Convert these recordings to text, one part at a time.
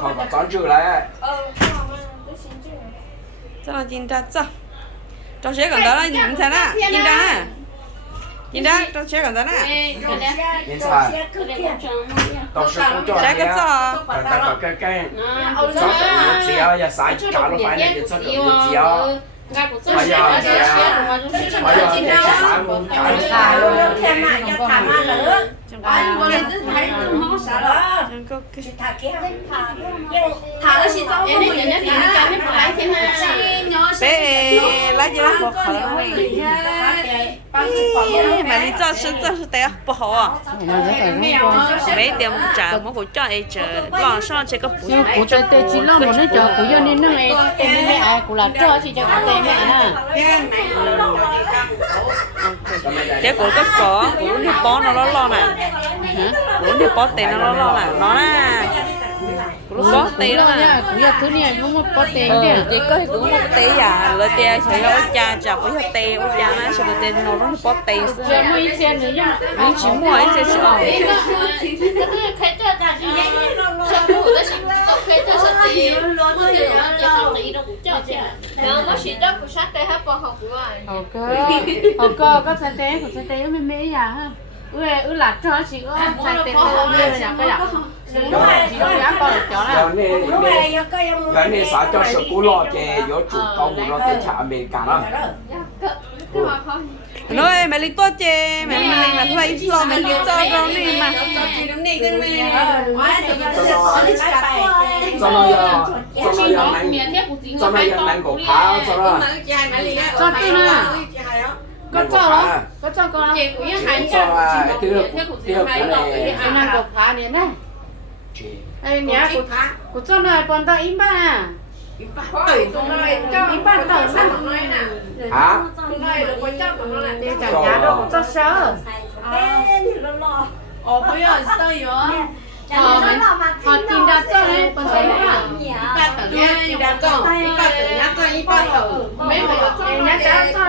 看个张九来。走了，进站走。找谁干到了？你猜呢？进站。进站，找谁干到了？你猜。到时候叫谁个走？干。早上有只要啥干了饭的就这个有只要。哎呀，哎呀，这是啥么？干啥了？天嘛，要他嘛了。俺过来这还是好啥了？去他给他那是找我们人家店里干的不来天嘛。对，来就来不好了。买你早吃早是的不好啊。没点站，我不站一阵，晚上这个不是。cụ tới tới chỉ lo một nước cho cụ cho nên nó ấy tên mẹ ai cụ là cho thì cho cụ tên mẹ nè cái cụ có có cụ đi bó nó lo nè cụ đi bó tiền nó lo nè nó nè cụ có tiền đó nè cụ cho thứ này cũng một có tiền đi chỉ có thì cũng có tiền à lợi tiền thì nó cha chả có tiền ô cha nó sẽ được tiền nó bó tiền cho mua ít tiền nữa nhá你只mua一些少họ có sai tế mấy mấy à ha là cho chị có sai tế nhiều nhà cái à chị giá bao chó là cái này sao cho sự cũ lo chè có chủ công của nó để trả mình cả đó. nói mày lấy tốt chê mày lấy lo mày lấy cho con đi mà cho nó mang cổ phá cho nó cho tôi nè có cho con cho tiêu cái này mang cổ phá này nè đây nhá của cho nó còn tao im ba hả đi cả nhà đâu cũng cho sớ họ tìm ra cho đấy còn thấy mà mấy người nhá cháo cho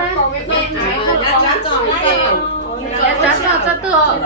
đấy nhá cháo cho tựa